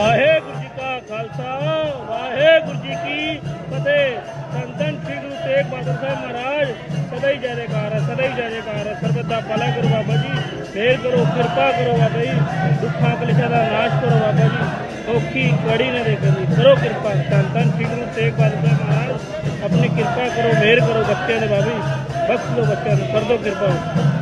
ਵਾਹਿਗੁਰੂ ਜੀ ਕਾ ਖਾਲਸਾ, ਵਾਹਿਗੁਰੂ ਜੀ ਕੀ ਫਤਿਹ। ਸੰਤਨ ਸ੍ਰੀ ਗੁਰੂ ਤੇਗ ਬਹਾਦਰ ਸਾਹਿਬ ਮਹਾਰਾਜ, ਸਦਾ ਹੀ ਜੈ ਜੈਕਾਰ ਹੈ, ਸਦਾ ਹੀ ਜੈ ਜੈਕਾਰ ਹੈ। ਸਰਬਤ ਦਾ ਭਲਾ ਕਰੋ ਬਾਬਾ ਜੀ, ਫੇਰ ਕਰੋ, ਕਿਰਪਾ ਕਰੋ ਬਾਬਾ ਜੀ, ਦੁੱਖਾਂ ਕਲੇਸ਼ਾਂ ਦਾ ਨਾਸ਼ ਕਰੋ ਬਾਬਾ ਜੀ ਔਖੀ ਕੜੀ ਨਾ ਦੇਖੋ ਜੀ, ਕਰੋ ਕਿਰਪਾ। ਸੰਤਨ ਸ੍ਰੀ ਗੁਰੂ ਤੇਗ ਬਹਾਦਰ ਸਾਹਿਬ ਮਹਾਰਾਜ, ਆਪਣੀ ਕਿਰਪਾ ਕਰੋ, ਮਿਹਰ ਕਰੋ ਬੱਚਿਆਂ ਦੇ ਬਾਬਾ ਜੀ, ਬਖਸ਼ ਲੋ ਬੱਚਿਆਂ ਨੂੰ, ਕਰ ਦਿਓ ਕਿਰਪਾ।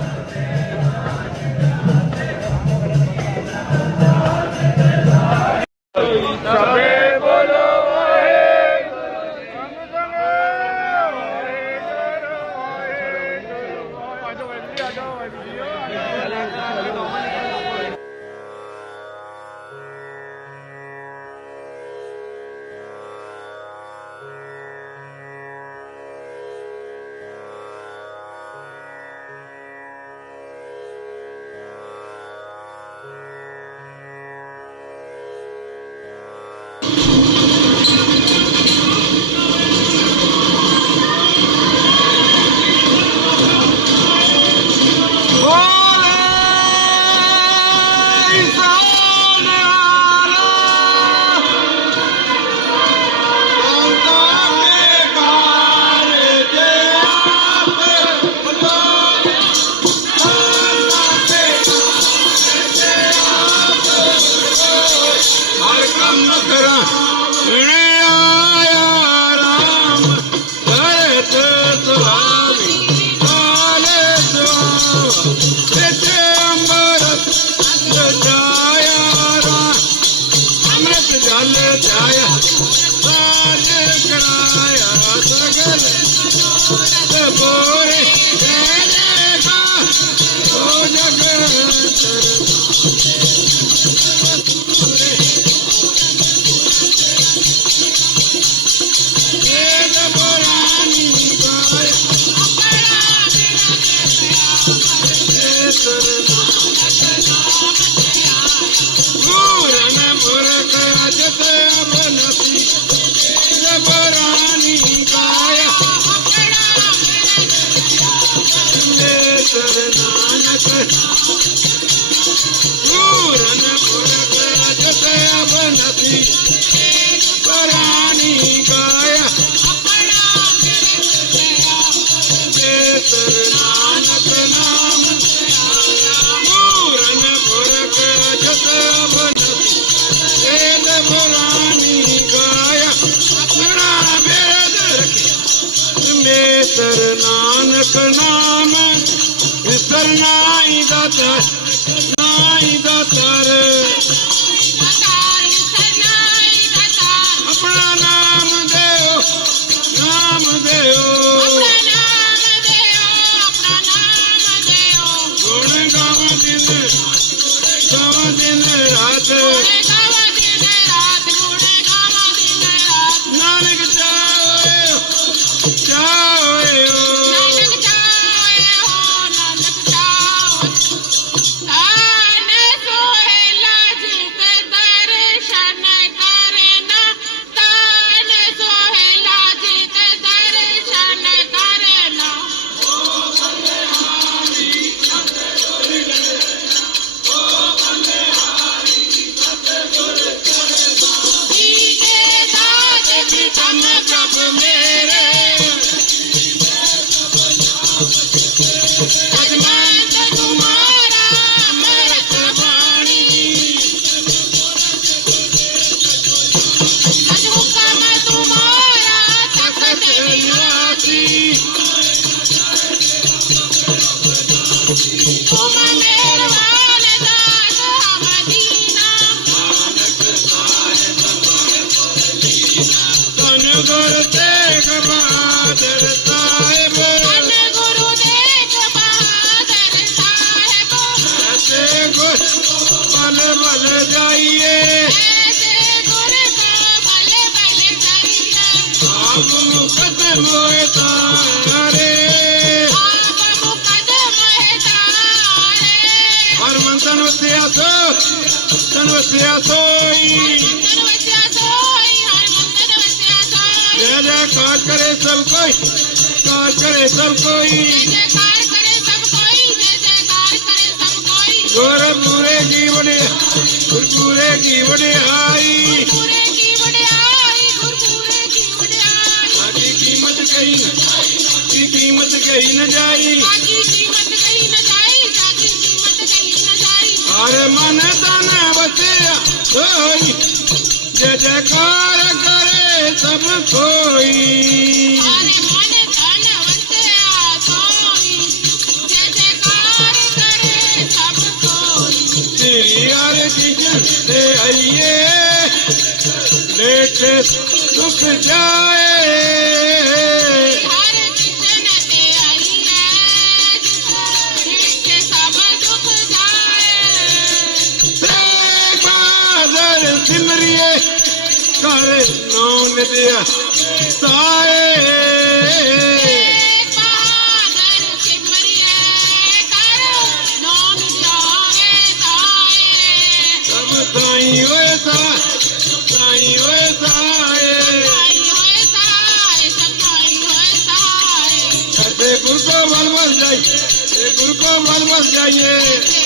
ਮੇਤਰ ਨਾਨਕ ਨਾਮ ਵਿਸਰ ਨਾਈ ਦਾਤਰ ਨਾਈ ਆਪ ਮੁਕਦਮ ਹੋਏ ਤਾਰੇ ਆਪ ਮੁਕਦਮ ਹੈ ਤਾਰੇ ਹਰ ਮਨ ਤਨ ਵਸਿਆ ਸੋ ਤਨ कहीं न जाई अरे मन तन बसे सोई जय जयकार करे सब कोई ले आइए लेट सुख जाए ਕਰ ਨੌ ਨਿਦਿਆ ਸਾਏ। ਬਾਦਰ ਸਿਮਰਿਏ ਕਰ ਨਾਮ ਜਾਵੇ ਸਾਏ ਸਫ਼ਾਈ ਹੋਏ ਸਹਾਏ ਸਫ਼ਾਈ ਹੋਏ ਸਹਾਏ ਕੋ ਬਲ ਬਲ ਜਾਈ ਤੇ ਕੋ ਬਲ ਬਲ ਜਾਈਏ।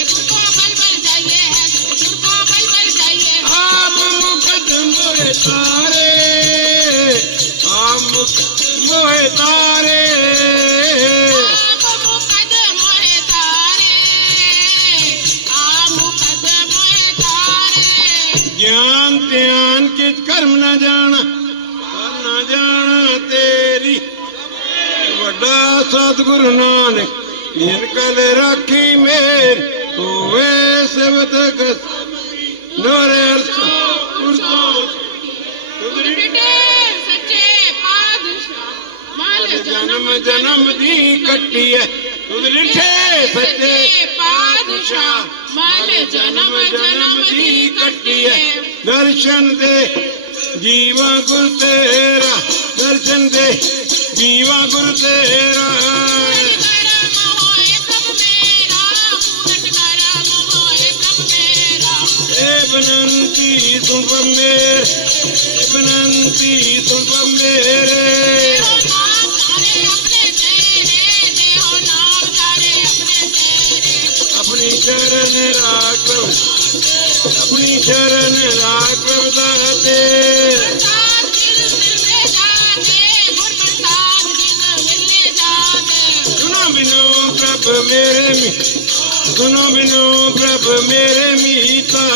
ਤਾਰੇ ਆਪ ਮੁਕਤ ਮੋਏ ਤਾਰੇ। ਆ ਗਿਆਨ ਧਿਆਨ ਕਿਛ ਕਰਮ ਨਾ ਜਾਣ ਕਰ ਨਾ ਜਾਣ ਤੇਰੀ। ਵੱਡਾ ਸਤਿਗੁਰੂ ਨਾਨਕ ਜਿਨ ਕਲ ਰਾਖੀ ਮੇਰ ਹੋਏ ਸਬਦ ਗਤ ਨੋਰੇ ਅਰਥ जनम जी कटी लिठे सचेशा जनम जी कटी दर्शन दे जीवा गुल तेरा दर्शन देवा गुल ते वनंती सुनपमेर वनंती सुनपमेरे ਆਪਣੀ ਸ਼ਰਨ ਰਾਖ ਆਪਣੀ ਸ਼ਰਨ ਰਾਖ ਦਾਤੇ ਪ੍ਰਭ ਮੇਰੇ ਮੀ ਸੁਨੋ ਬਿਨੋ ਪ੍ਰਭ ਮੇਰੇ ਮੀਤਾ।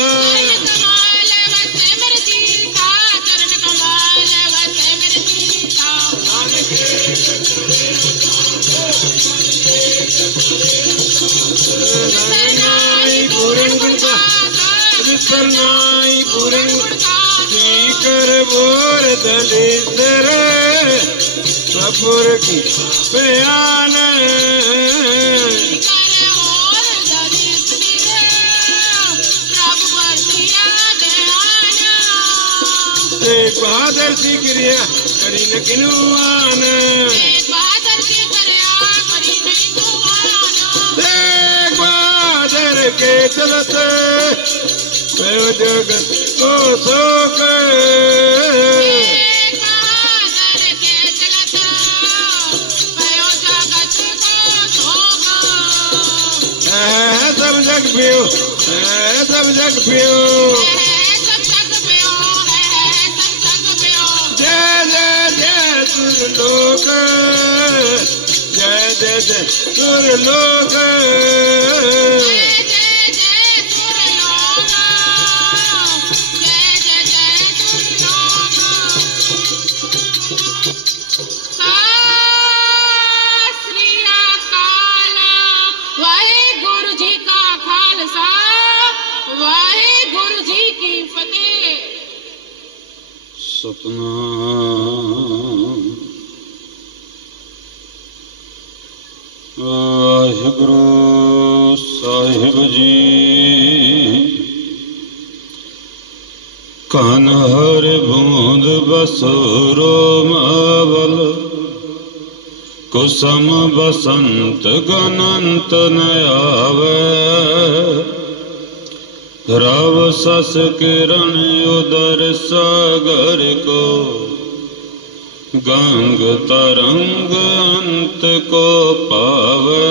ਸਰਨਾਈ ਪੂਰਨ ਕੀ ਕਰ ਬੋਰ ਦਲੇਸਰ ਸਪੁਰ ਕੀ ਬਿਆਨ ਤੇ ਬਹਾਦਰ ਸੀ ਕਿਰਿਆ ਕਰੀ ਨ ਕਿਨੂ ਆਨ ਤੇ ਬਹਾਦਰ ਕੇ ਚਲਤ ਪਇਓ ਜਗਤ ਕੋ ਸੋਕ ਹੈ ਸਭ ਜਗ ਪਿਓ ਹੈ ਸਭ ਜਗ ਪਿਓ ਜੈ ਜੈ ਜੈ ਸੁਰ ਲੋਕ ਜੈ ਸਤਨਾਮ। ਵਾਹਿਗੁਰੂ ਸਾਹਿਬ ਜੀ ਕਨ ਹਰ ਬੂੰਦ ਬਸਰੋ ਮਾਵਲ ਕੁਸਮ ਬਸੰਤ ਗਨੰਤ ਨ ਆਵੇ। ਰਵ ਸਸ ਕਿਰਨ ਉਦਰ ਸਾਗਰ ਕੋ, ਗੰਗ ਤਰੰਗ ਅੰਤ ਕੋ ਪਾਵੇ।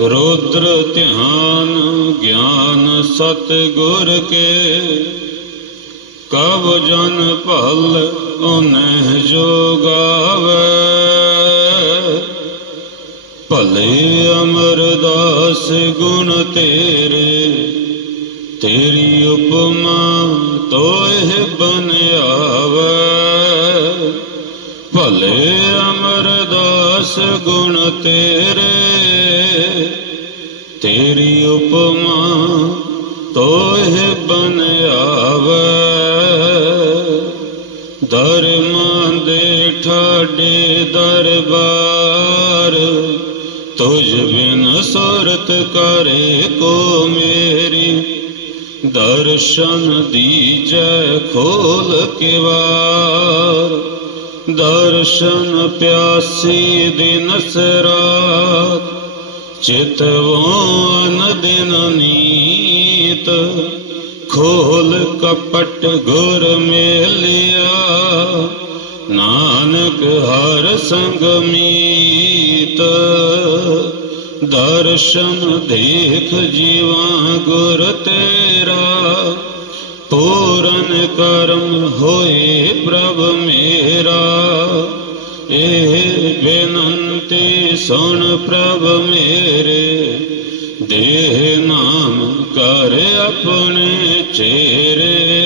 ਰੁਦਰ ਧਿਆਨ ਗਿਆਨ ਸਤ ਗੁਰ ਕੇ, ਕਬ ਜਨ ਭਲ ਉਹਨੇ ਜੋ ਭਲੇ ਅਮਰਦਾਸ ਗੁਣ ਤੇਰੇ, ਤੇਰੀ ਉਪਮਾ ਤੋਹਿ ਬਨ ਭਲੇ ਅਮਰਦਾਸ ਗੁਣ ਤੇਰੇ, ਤੇਰੀ ਉਪਮਾ ਤੋਹਿ ਬਨ ਆਵੇ। ਦੇ ਠਾਡੇ ਸੁਰਤ ਕਰੇ ਕੋ ਮੇਰੀ। ਦਰਸ਼ਨ ਦੀਜੈ ਖੋਲ ਕੇ ਵਾਰ। ਦਰਸ਼ਨ ਪਿਆਸੀ ਦਿਨ ਸਰਾਤ ਚਿਤਵਨ ਦਿਨ ਨੀਤ। ਖੋਲ ਕਪਟ ਗੁਰ ਮੇਲਿਆ। ਨਾਨਕ ਹਰ ਸੰਗ ਮੀਤ। ਦਰਸ਼ਨ ਦੇਖ ਜੀਵਾ ਗੁਰ ਤੇਰਾ, ਪੂਰਨ ਕਰਮ ਹੋਏ ਪ੍ਰਭ ਮੇਰਾ। ਇਹ ਬੇਨੰਤੀ ਸੁਣ ਪ੍ਰਭ ਮੇਰੇ, ਦੇਹ ਨਾਮ ਕਰ ਆਪਣੇ ਚੇਰੇ।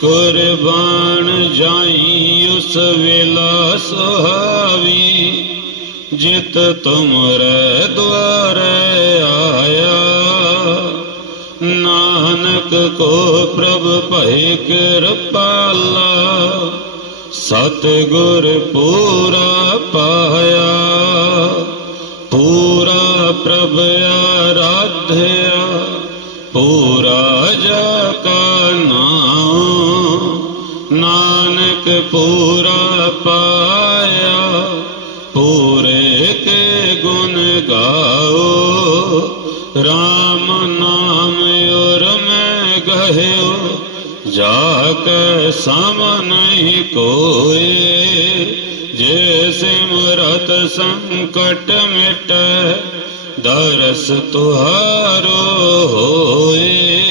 ਕੁਰਬਾਨ ਜਾਈ ਉਸ ਵੇਲਾ ਸੁਹਾਵੀ ਜਿਤ ਤੁਮਰੇ ਦੁਆਰੇ ਆਇਆ। ਨਾਨਕ ਕੋ ਪ੍ਰਭ ਭਇ ਕਿਰਪਾਲਾ ਸਤ ਗੁਰ ਪੂਰਾ ਪਾਇਆ। ਪੂਰਾ ਪ੍ਰਭ ਆਰਾਧਿਆ, ਪੂਰਾ ਜਾ ਕਾ ਨਾਮ ਨਾਨਕ ਪੂਰਾ ਪਾਇਆ ਕੇ ਸਮ ਨਹੀਂ ਕੋਏ। ਜੇ ਸਿਮਰਤ ਸੰਕਟ ਮਿਟੈ, ਦਰਸ ਤੁਹਾਰੋ ਹੋਏ।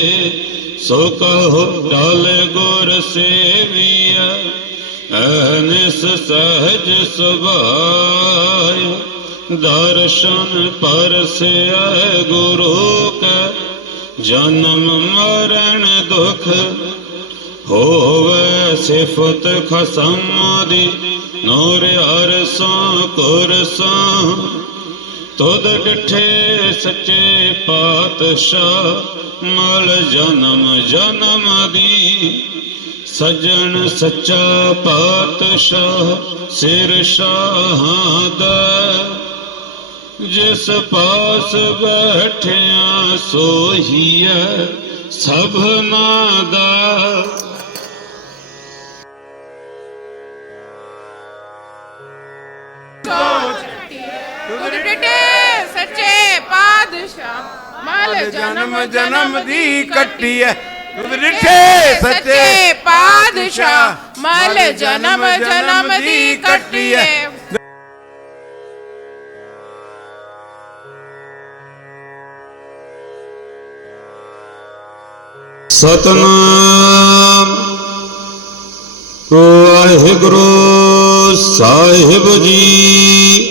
ਸੋ ਕਹੋ ਟਲ ਗੁਰ ਸੇਵੀਆ ਅਨਿਸ ਸਹਜ ਸੁਭਾਇ ਦਰਸ਼ਨ ਪਰਸਿਆ ਗੁਰੂ ਕੈ, ਜਨਮ ਮਰਨ ਦੁਖ ਹੋਵੇ ਸਿਫਤ ਖਸਮ ਦੀ, ਨੂਰ ਅਰਸੋਂ ਕੁਰਸੋਂ। ਤੁਧ ਡਿਠੇ ਸੱਚੇ ਪਾਤਸ਼ਾਹ, ਮਲ ਜਨਮ ਜਨਮ ਦੀ। ਸਜਣ ਸੱਚਾ ਪਾਤਸ਼ਾਹ, ਸਿਰ ਸ਼ਾਹਾਂ ਦਾ। ਜਿਸ ਪਾਸ ਬੈਠਿਆ ਸੋਹੀਐ, ਸਭਨਾ ਦਾ। ਪਾਤਸ਼ਾਹ ਮਲ ਜਨਮ ਜਨਮ ਦੀ ਕੱਟੀ ਐ। ਡਿਠੇ ਸੱਚੇ ਪਾਤਸ਼ਾਹ। ਮਲ ਜਨਮ ਜਨਮ ਦੀ ਕੱਟੀ ਐ। ਸਤਨਾਮ। ਵਾਹਿਗੁਰੂ ਸਾਹਿਬ ਜੀ।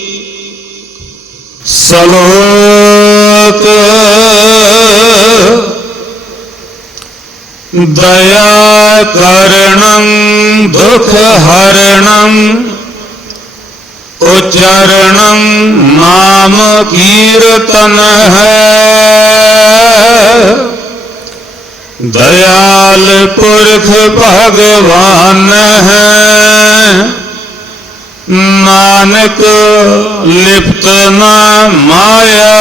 ਸਲੋਕ ਦਇਆ ਕਰਣੰ ਦੁਖ ਹਰਣੰ ਉਚਰਣੰ ਨਾਮ ਕੀਰਤਨ ਹੈ। ਦਇਆਲ ਪੁਰਖ ਭਗਵਾਨ ਹੈ। ਨਾਨਕ ਲਿਪਤ ਨਾ ਮਾਇਆ।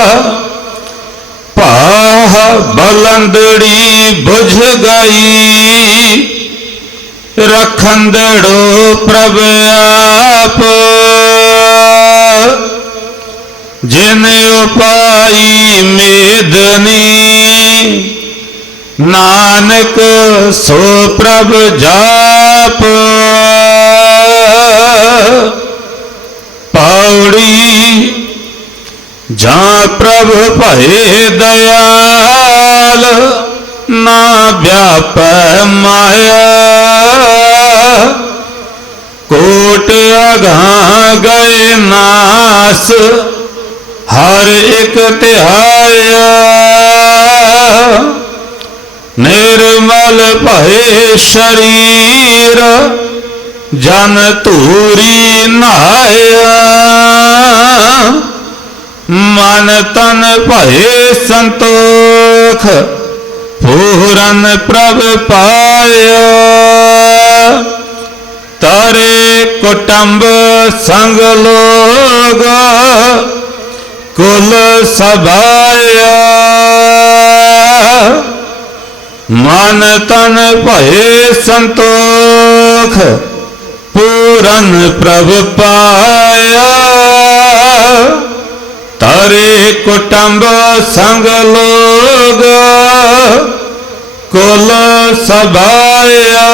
ਬਲੰਦੜੀ ਬੁਝ ਗਈ। ਰਖੰਦੜੋ ਪ੍ਰਭ ਆਪ। ਜਿਨ ਉਪਾਈ ਮੇਦਨੀ, ਨਾਨਕ ਸੋ ਪ੍ਰਭ ਜਾਪ। ਪਾਉੜੀ ਜਾਂ ਪ੍ਰਭ ਭਏ ਦਇਆਲ ਨਾ ਵਿਆਪੈ ਮਾਇਆ। ਕੋਟ ਅਗਾਂ ਗਏ ਨਾਸ, ਹਰ ਇੱਕ ਤਿਹਾਇਆ। ਨਿਰਮਲ ਭਏ ਸ਼ਰੀਰ, ਜਨ ਧੂਰੀ ਨਹਾਇਆ। ਮਨ ਤਨ ਭਏ ਸੰਤੋਖ ਪੂਰਨ ਪ੍ਰਭ ਪਾਇਓ ਤਾਰੇ ਕੁਟੰਬ ਸੰਗ ਲੋਗ, ਕੁਲ ਸਭਾਇਆ। ਮਨ ਤਨ ਭਏ ਸੰਤੋਖ, ਪੂਰਨ ਪ੍ਰਭ ਪਾਇਆ। ਤਾਰੇ ਕੁਟੰਬ ਸੰਗ ਲੋਗ ਕੁਲ ਸਭਾਇਆ।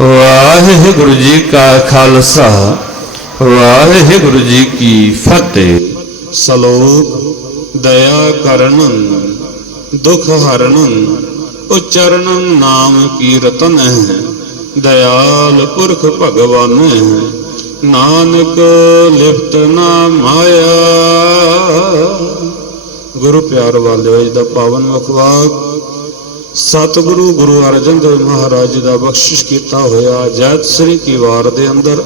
ਵਾਹਿਗੁਰੂ ਜੀ ਕਾ ਖਾਲਸਾ, ਵਾਹਿਗੁਰੂ ਜੀ ਕੀ ਫਤਿਹ। ਸ਼ਲੋਕ, ਦਇਆ ਕਰਨ, ਦੁਖ ਹਰਨ, ਉਚਰਨ ਨਾਮ ਕੀਰਤਨ ਹੈ ਦਇਆਲ ਪੁਰਖ ਭਗਵਾਨ ਹੈ ਨਾਨਕ ਲਿਪਤ ਨਾ ਮਾਇਆ। ਗੁਰੂ ਪਿਆਰ ਵਾਲਿਓ ਜੀ ਦਾ ਪਾਵਨ ਮੁਖਵਾਕ ਸਤਿਗੁਰੂ ਗੁਰੂ ਅਰਜਨ ਦੇਵ ਮਹਾਰਾਜ ਜੀ ਦਾ ਬਖਸ਼ਿਸ਼ ਕੀਤਾ ਹੋਇਆ ਜੈਤ ਸ੍ਰੀ ਕੀ ਵਾਰ ਦੇ ਅੰਦਰ।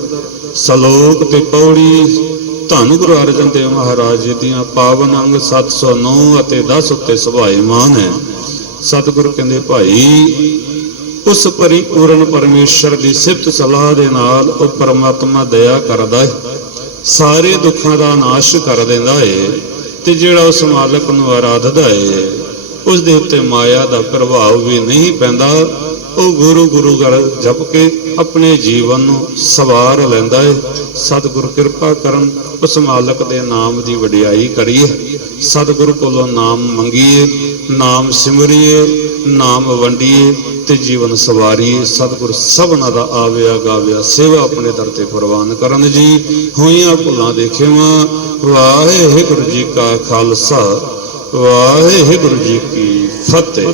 ਸ਼ਲੋਕ ਤੇ ਪੌੜੀ ਧੰਨ ਗੁਰੂ ਅਰਜਨ ਦੇਵ ਮਹਾਰਾਜ ਜੀ ਦੀਆਂ ਪਾਵਨ ਅੰਗ 709 ਅਤੇ 10 ਉੱਤੇ ਸੁਭਾਏਮਾਨ ਹੈ। ਸਤਿਗੁਰੂ ਕਹਿੰਦੇ, ਭਾਈ ਉਸ ਪਰਿਪੂਰਨ ਪਰਮੇਸ਼ਰ ਦੀ ਸਿਫਤ ਸਲਾਹ ਦੇ ਨਾਲ ਉਹ ਪਰਮਾਤਮਾ ਦਇਆ ਕਰਦਾ ਹੈ ਸਾਰੇ ਦੁੱਖਾਂ ਦਾ ਨਾਸ਼ ਕਰ ਦਿੰਦਾ ਹੈ ਤੇ ਜਿਹੜਾ ਉਸ ਮਾਲਕ ਨੂੰ ਆਰਾਧਦਾ ਹੈ ਉਸ ਦੇ ਉੱਤੇ ਮਾਇਆ ਦਾ ਪ੍ਰਭਾਵ ਵੀ ਨਹੀਂ ਪੈਂਦਾ। ਉਹ ਗੁਰੂ ਗੁਰੂ ਘਰ ਜਪ ਕੇ ਆਪਣੇ ਜੀਵਨ ਨੂੰ ਸਵਾਰ ਲੈਂਦਾ ਹੈ ਸਤਿਗੁਰ ਕਿਰਪਾ ਕਰਨ ਉਸ ਮਾਲਕ ਦੇ ਨਾਮ ਦੀ ਵਡਿਆਈ ਕਰੀਏ। ਸਤਿਗੁਰ ਕੋਲੋਂ ਨਾਮ ਮੰਗੀਏ। ਨਾਮ ਸਿਮਰੀਏ, ਨਾਮ ਵੰਡੀਏ ਤੇ ਜੀਵਨ ਸਵਾਰੀਏ, ਸਤਿਗੁਰ ਸਭਨਾ ਦਾ ਆਵਿਆ ਗਾਵਿਆ ਸੇਵਾ ਆਪਣੇ ਦਰ ਤੇ ਪ੍ਰਵਾਨ ਕਰਨ ਜੀ। ਹੋਈਆਂ ਭੁੱਲਾਂ ਦੇਖੇਵਾਂ ਵਾਹਿਗੁਰੂ ਜੀ ਕਾ ਖਾਲਸਾ, ਵਾਹਿਗੁਰੂ ਜੀ ਕੀ ਫਤਿਹ।